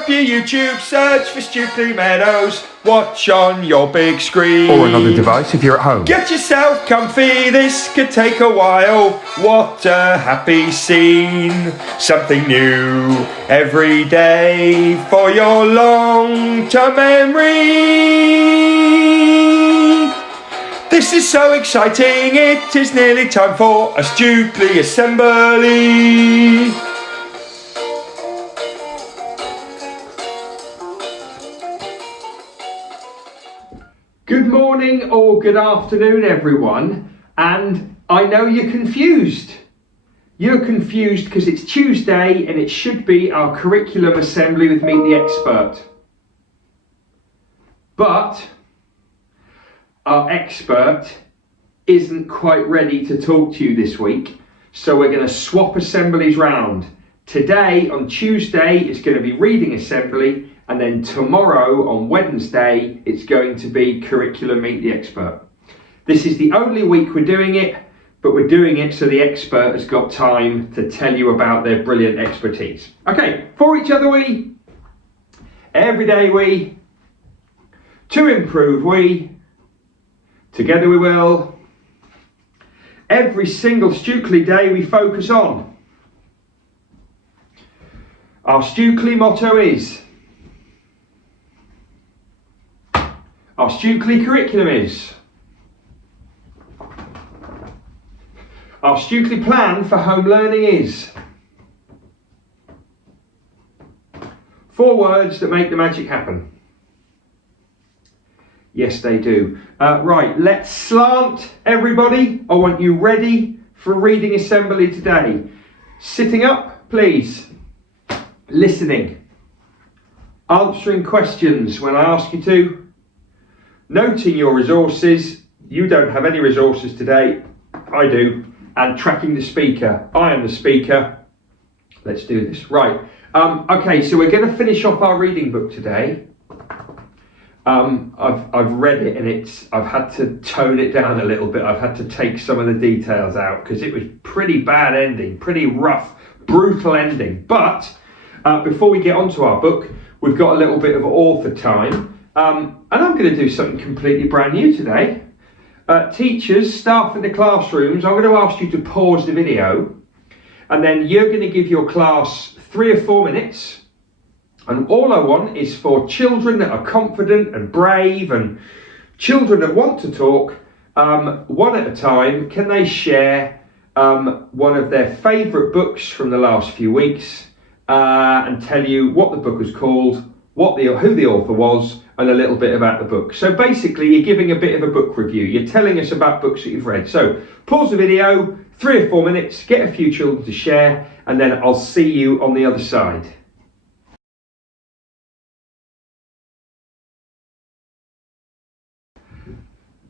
up your YouTube, search for Stukeley Meadows, watch on your big screen. Or another device if you're at home. Get yourself comfy, this could take a while. What a happy scene. Something new every day for your long-term memory. This is so exciting, it is nearly time for a Stukeley assembly. Good morning or good afternoon, everyone, and I know you're confused. You're confused because it's Tuesday and it should be our curriculum assembly with Meet the Expert. But our expert isn't quite ready to talk to you this week, so we're going to swap assemblies round. Today, on Tuesday, it's going to be reading assembly. And then tomorrow, on Wednesday, it's going to be Curriculum Meet the Expert. This is the only week we're doing it, but we're doing it so the expert has got time to tell you about their brilliant expertise. Okay, for each other we, every day we, to improve we, together we will. Every single Stukeley day we focus on. Our Stukeley motto is, our Stukeley curriculum is, our Stukeley plan for home learning is. 4 words that make the magic happen. Yes, they do. Right, let's slant, everybody. I want you ready for reading assembly today. Sitting up, please. Listening. Answering questions when I ask you to. Noting your resources. You don't have any resources today. I do. And tracking the speaker. I am the speaker. Let's do this. Right. Okay, so we're going to finish off our reading book today. I've read it and I've had to tone it down a little bit. I've had to take some of the details out because it was pretty bad ending, pretty rough, brutal ending. But before we get onto our book, we've got a little bit of author time. And I'm going to do something completely brand new today. Teachers, staff in the classrooms, I'm going to ask you to pause the video and then you're going to give your class 3 or 4 minutes. And all I want is for children that are confident and brave and children that want to talk, one at a time, can they share one of their favourite books from the last few weeks and tell you what the book was called, who the author was, and a little bit about the book. So basically you're giving a bit of a book review. You're telling us about books that you've read. So pause the video, 3 or 4 minutes, get a few children to share, and then I'll see you on the other side.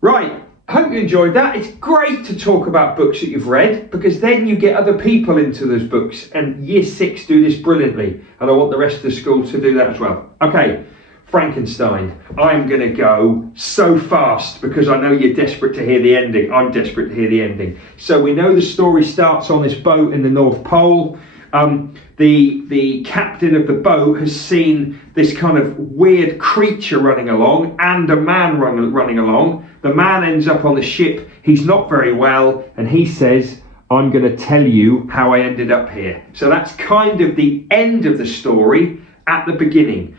Right, I hope you enjoyed that. It's great to talk about books that you've read because then you get other people into those books, and Year 6 do this brilliantly, and I want the rest of the school to do that as well. Okay. Frankenstein. I'm going to go so fast because I know you're desperate to hear the ending. I'm desperate to hear the ending. So we know the story starts on this boat in the North Pole. The captain of the boat has seen this kind of weird creature running along and a man running along. The man ends up on the ship. He's not very well and he says, I'm going to tell you how I ended up here. So that's kind of the end of the story at the beginning.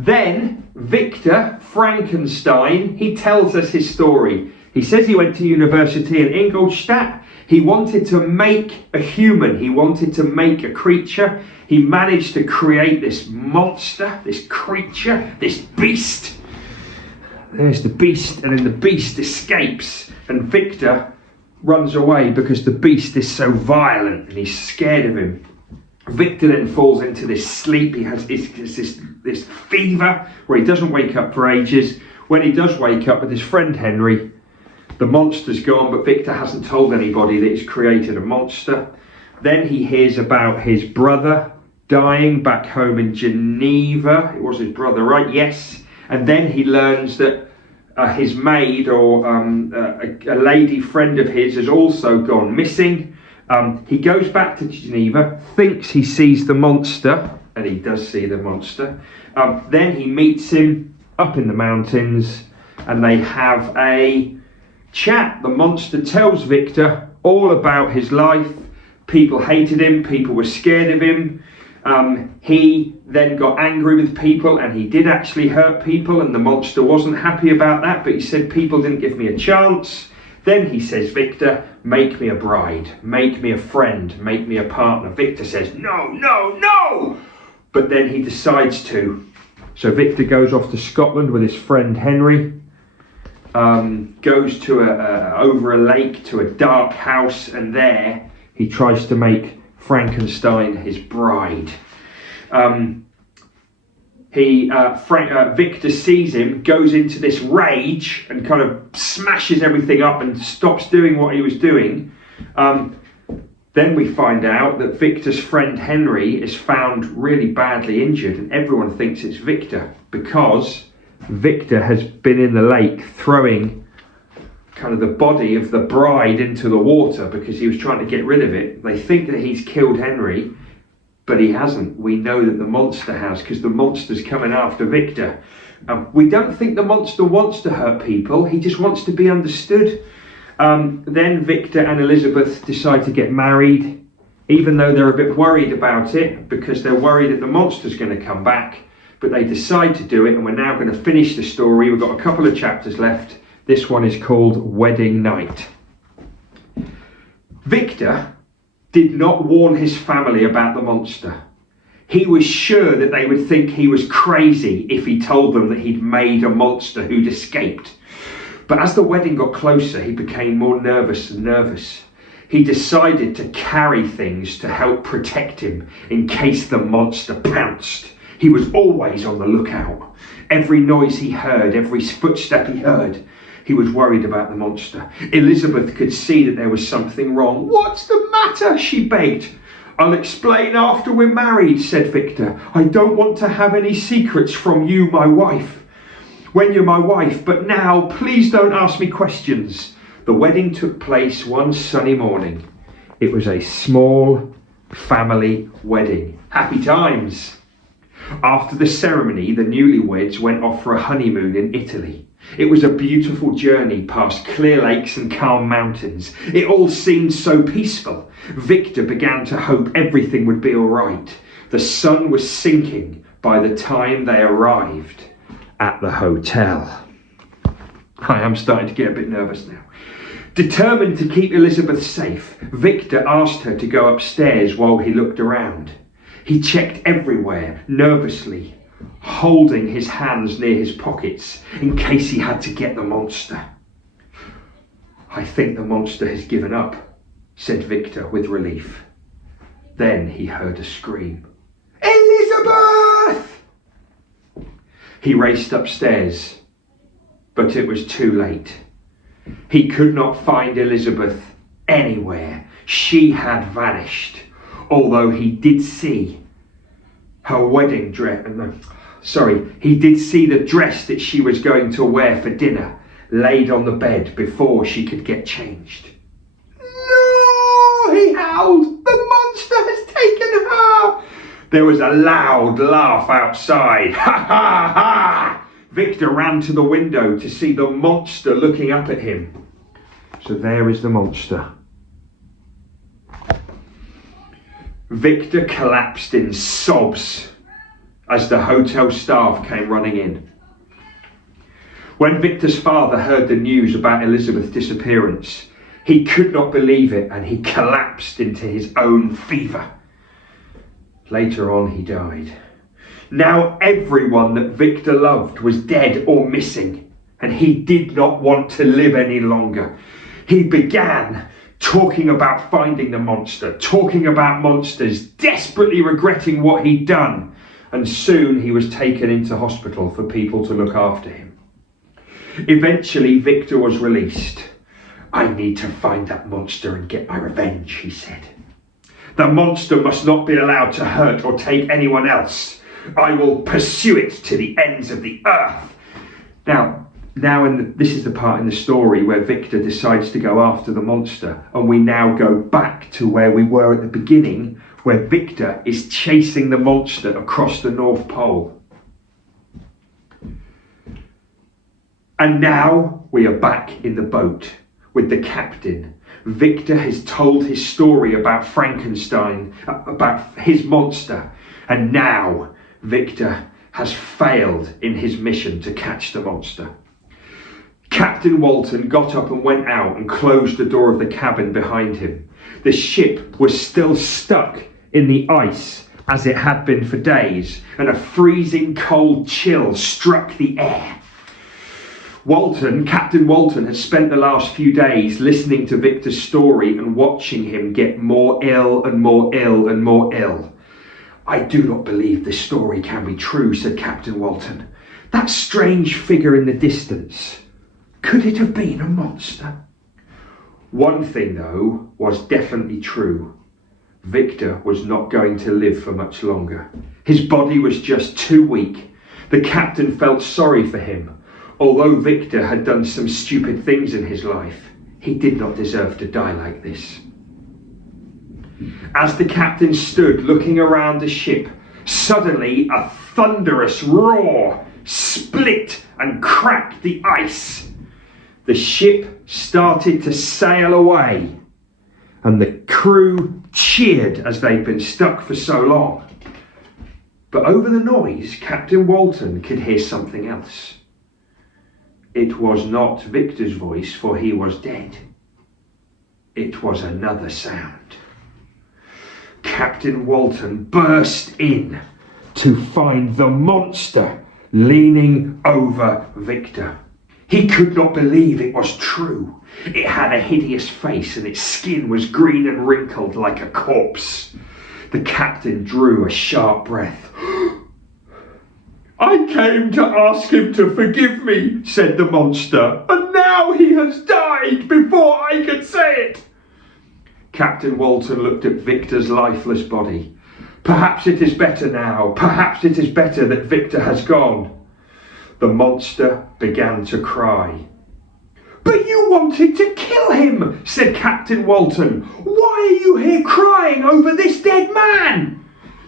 Then Victor Frankenstein, he tells us his story. He says he went to university in Ingolstadt. He wanted to make a human. He wanted to make a creature. He managed to create this monster, this creature, this beast. There's the beast, and then the beast escapes, and Victor runs away because the beast is so violent and he's scared of him. Victor then falls into this sleep. He has this fever where he doesn't wake up for ages. When he does wake up with his friend Henry, the monster's gone, but Victor hasn't told anybody that he's created a monster. Then he hears about his brother dying back home in Geneva. It was his brother, right? Yes. And then he learns that his maid or a lady friend of his has also gone missing. He goes back to Geneva, thinks he sees the monster and he does see the monster. Then he meets him up in the mountains, and they have a chat. The monster tells Victor all about his life. People hated him, people were scared of him. He then got angry with people, and he did actually hurt people, and the monster wasn't happy about that, but he said, people didn't give me a chance. Then he says, Victor, make me a bride, make me a friend, make me a partner. Victor says, no, no, no! But then he decides to. So Victor goes off to Scotland with his friend Henry, goes to over a lake to a dark house, and there he tries to make Frankenstein his bride. Victor sees him, goes into this rage and kind of smashes everything up and stops doing what he was doing. Then we find out that Victor's friend Henry is found really badly injured, and everyone thinks it's Victor because Victor has been in the lake throwing kind of the body of the bride into the water because he was trying to get rid of it. They think that he's killed Henry, but he hasn't. We know that the monster has, because the monster's coming after Victor. We don't think the monster wants to hurt people, he just wants to be understood. Then Victor and Elizabeth decide to get married, even though they're a bit worried about it, because they're worried that the monster's going to come back. But they decide to do it, and we're now going to finish the story. We've got a couple of chapters left. This one is called Wedding Night. Victor did not warn his family about the monster. He was sure that they would think he was crazy if he told them that he'd made a monster who'd escaped. But as the wedding got closer, he became more nervous and nervous. He decided to carry things to help protect him in case the monster pounced. He was always on the lookout. Every noise he heard, every footstep he heard, he was worried about the monster. Elizabeth could see that there was something wrong. "What's the matter?" she begged. "I'll explain after we're married," said Victor. "I don't want to have any secrets from you, my wife. When you're my wife, but now, please don't ask me questions." The wedding took place one sunny morning. It was a small family wedding. Happy times. After the ceremony, the newlyweds went off for a honeymoon in Italy. It was a beautiful journey past clear lakes and calm mountains. It all seemed so peaceful. Victor began to hope everything would be all right. The sun was sinking by the time they arrived at the hotel. I am starting to get a bit nervous now. Determined to keep Elizabeth safe, Victor asked her to go upstairs while he looked around. He checked everywhere, nervously, holding his hands near his pockets in case he had to get the monster. "I think the monster has given up," said Victor with relief. Then he heard a scream. "Elizabeth!" He raced upstairs, but it was too late. He could not find Elizabeth anywhere. She had vanished, although he did see her wedding dress. He did see the dress that she was going to wear for dinner laid on the bed before she could get changed. "No!" he howled. "The monster has taken her!" There was a loud laugh outside. "Ha ha ha!" Victor ran to the window to see the monster looking up at him. So there is the monster. Victor collapsed in sobs as the hotel staff came running in. When Victor's father heard the news about Elizabeth's disappearance, he could not believe it, and he collapsed into his own fever. Later on, he died. Now everyone that Victor loved was dead or missing, and he did not want to live any longer. He began talking about finding the monster, talking about monsters, desperately regretting what he'd done, and soon he was taken into hospital for people to look after him. Eventually, Victor was released. "I need to find that monster and get my revenge," he said. "The monster must not be allowed to hurt or take anyone else. I will pursue it to the ends of the earth." This is the part in the story where Victor decides to go after the monster, and we now go back to where we were at the beginning, where Victor is chasing the monster across the North Pole. And now we are back in the boat with the captain. Victor has told his story about Frankenstein, about his monster, and now Victor has failed in his mission to catch the monster. Captain Walton got up and went out and closed the door of the cabin behind him. The ship was still stuck in the ice as it had been for days, and a freezing cold chill struck the air. Captain Walton had spent the last few days listening to Victor's story and watching him get more ill and more ill and more ill. "I do not believe this story can be true," said Captain Walton. "That strange figure in the distance, could it have been a monster?" One thing, though, was definitely true. Victor was not going to live for much longer. His body was just too weak. The captain felt sorry for him. Although Victor had done some stupid things in his life, he did not deserve to die like this. As the captain stood looking around the ship, suddenly a thunderous roar split and cracked the ice. The ship started to sail away, and the crew cheered as they'd been stuck for so long. But over the noise, Captain Walton could hear something else. It was not Victor's voice, for he was dead. It was another sound. Captain Walton burst in to find the monster leaning over Victor. He could not believe it was true. It had a hideous face and its skin was green and wrinkled like a corpse. The captain drew a sharp breath. "I came to ask him to forgive me," said the monster, "and now he has died before I could say it." Captain Walton looked at Victor's lifeless body. "Perhaps it is better now. Perhaps it is better that Victor has gone." The monster began to cry. "But you wanted to kill him," said Captain Walton. "Why are you here crying over this dead man?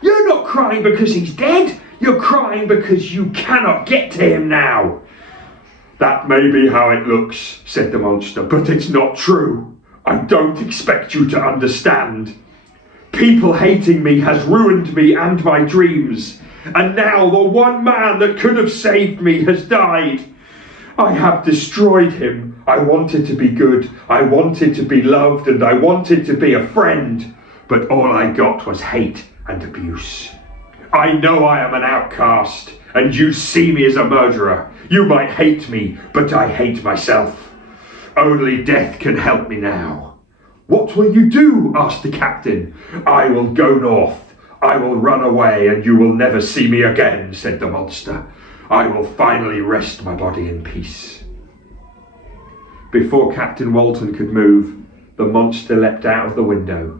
You're not crying because he's dead. You're crying because you cannot get to him now." "That may be how it looks," said the monster, "but it's not true. I don't expect you to understand. People hating me has ruined me and my dreams, and now the one man that could have saved me has died. I have destroyed him. I wanted to be good, I wanted to be loved, and I wanted to be a friend, but all I got was hate and abuse. I know I am an outcast, and you see me as a murderer. You might hate me, but I hate myself. Only death can help me now." "What will you do?" asked the captain. "I will go north. I will run away, and you will never see me again," said the monster. "I will finally rest my body in peace." Before Captain Walton could move, the monster leapt out of the window.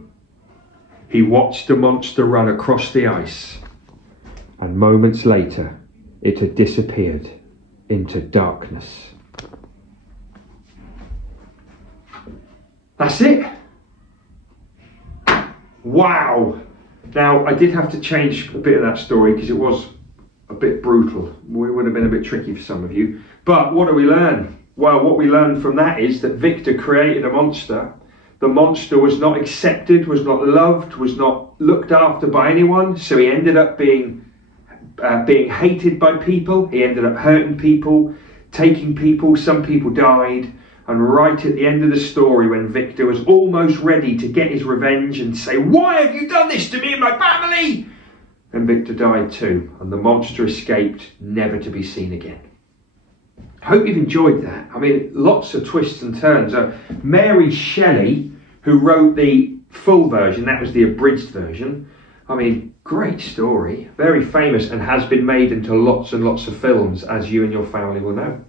He watched the monster run across the ice, and moments later it had disappeared into darkness. That's it. Wow. Now, I did have to change a bit of that story because it was a bit brutal. It would have been a bit tricky for some of you. But what do we learn? Well, what we learned from that is that Victor created a monster. The monster was not accepted, was not loved, was not looked after by anyone. So he ended up being hated by people. He ended up hurting people, taking people. Some people died. And right at the end of the story, when Victor was almost ready to get his revenge and say, "Why have you done this to me and my family?" And Victor died too, and the monster escaped, never to be seen again. I hope you've enjoyed that. I mean, lots of twists and turns. Mary Shelley, who wrote the full version, that was the abridged version. I mean, great story, very famous, and has been made into lots and lots of films, as you and your family will know.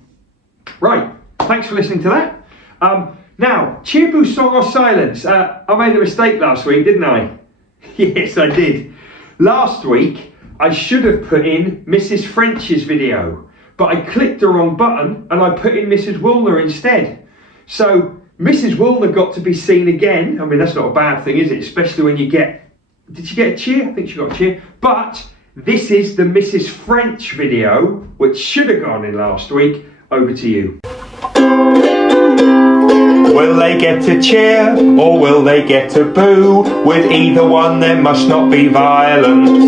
Right. Thanks for listening to that. Now, Cheerboo Song or Silence. I made a mistake last week, didn't I? Yes, I did. Last week, I should have put in Mrs. French's video, but I clicked the wrong button and I put in Mrs. Woolner instead. So Mrs. Woolner got to be seen again. I mean, that's not a bad thing, is it? Especially when you get Did she get a cheer? I think she got a cheer. But this is the Mrs. French video, which should have gone in last week. Over to you. Will they get a cheer or will they get a boo? With either one there must not be violence.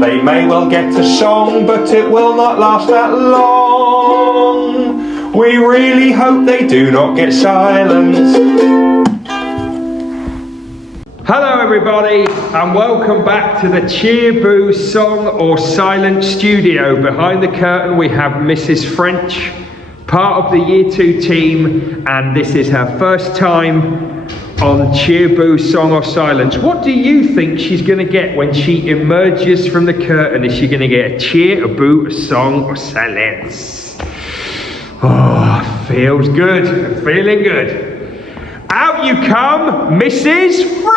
They may well get a song, but it will not last that long. We really hope they do not get silence. Hello everybody, and welcome back to the Cheer, Boo, Song or Silence studio. Behind the curtain we have Mrs. French, part of the Year 2 team, and this is her first time on Cheer, Boo, Song or Silence. What do you think she's going to get when she emerges from the curtain? Is she going to get a cheer, a boo, a song or silence? Oh, feels good, feeling good. Out you come, Mrs. French!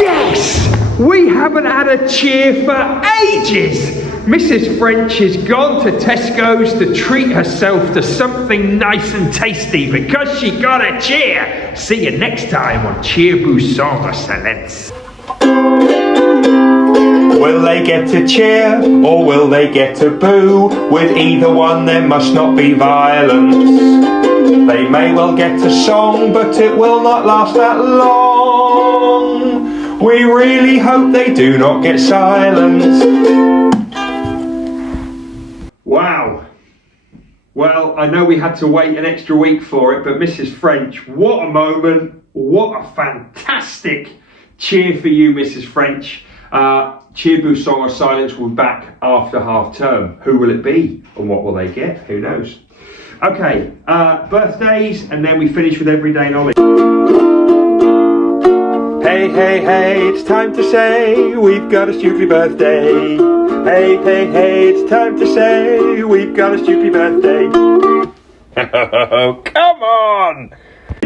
Yes! We haven't had a cheer for ages! Mrs. French has gone to Tesco's to treat herself to something nice and tasty because she got a cheer! See you next time on Cheer, Boo, Song or Silence. Will they get a cheer or will they get a boo? With either one there must not be violence. They may well get a song, but it will not last that long. We really hope they do not get silence. Wow. Well, I know we had to wait an extra week for it, but Mrs. French, what a moment. What a fantastic cheer for you, Mrs. French. Cheer, Boo, Song or Silence will be back after half term. Who will it be and what will they get? Who knows? Okay, birthdays, and then we finish with everyday knowledge. Hey, hey, hey, it's time to say we've got a Stukeley birthday. Hey, hey, hey, it's time to say we've got a Stukeley birthday. Come on!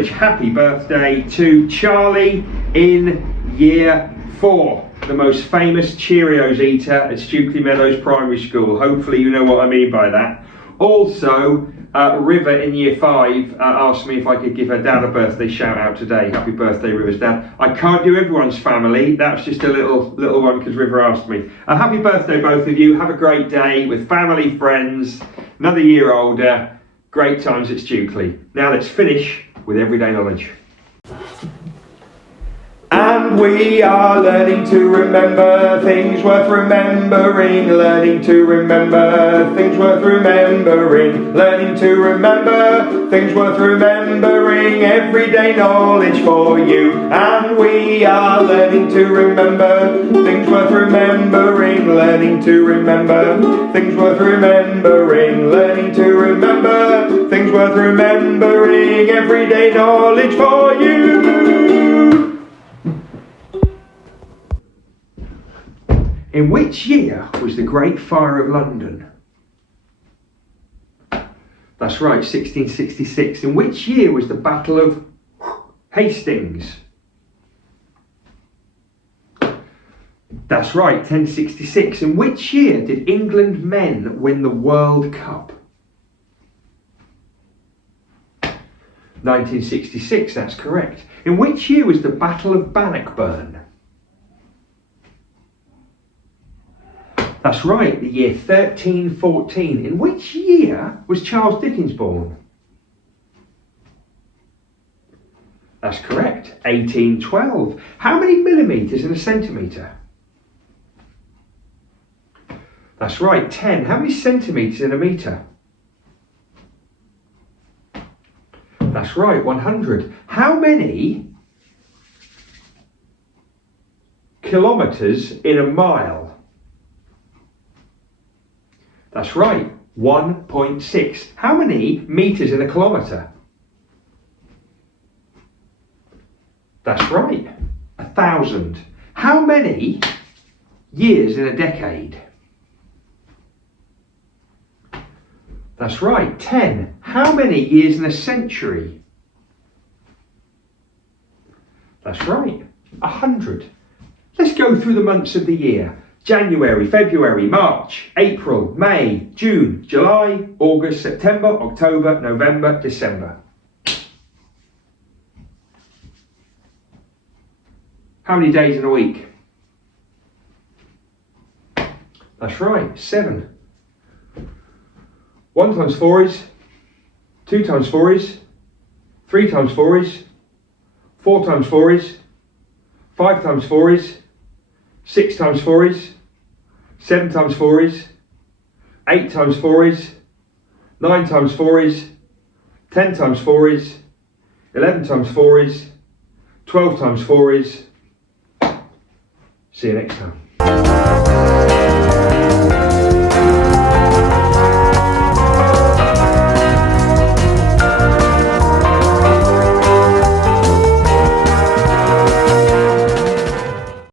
Happy birthday to Charlie in Year 4. The most famous Cheerios eater at Stukeley Meadows Primary School. Hopefully you know what I mean by that. Also, River in Year 5 asked me if I could give her dad a birthday shout out today. Happy birthday, River's dad. I can't do everyone's family. That's just a little one because River asked me. Happy birthday, both of you. Have a great day with family, friends. Another year older. Great times at Stukeley. Now let's finish with everyday knowledge. And we are learning to remember things worth remembering, learning to remember things worth remembering, learning to remember things worth remembering, everyday knowledge for you. And we are learning to remember things worth remembering, learning to remember things worth remembering, learning to remember things worth remembering, everyday knowledge for you. In which year was the Great Fire of London? That's right, 1666. In which year was the Battle of Hastings? That's right, 1066. In which year did England men win the World Cup? 1966, that's correct. In which year was the Battle of Bannockburn? That's right, the year 1314. In which year was Charles Dickens born? That's correct, 1812. How many millimetres in a centimetre? That's right, 10. How many centimetres in a metre? That's right, 100. How many kilometres in a mile? That's right, 1.6. How many metres in a kilometre? That's right, 1,000. How many years in a decade? That's right, 10. How many years in a century? That's right, 100. Let's go through the months of the year. January, February, March, April, May, June, July, August, September, October, November, December. How many days in a week? That's right, 7. 1 times 4 is, 2 times 4 is, 3 times 4 is, 4 times 4 is, 5 times 4 is, 6 times 4 is, 7 times 4 is, 8 times 4 is, 9 times 4 is, 10 times 4 is, 11 times 4 is, 12 times 4 is. See you next time.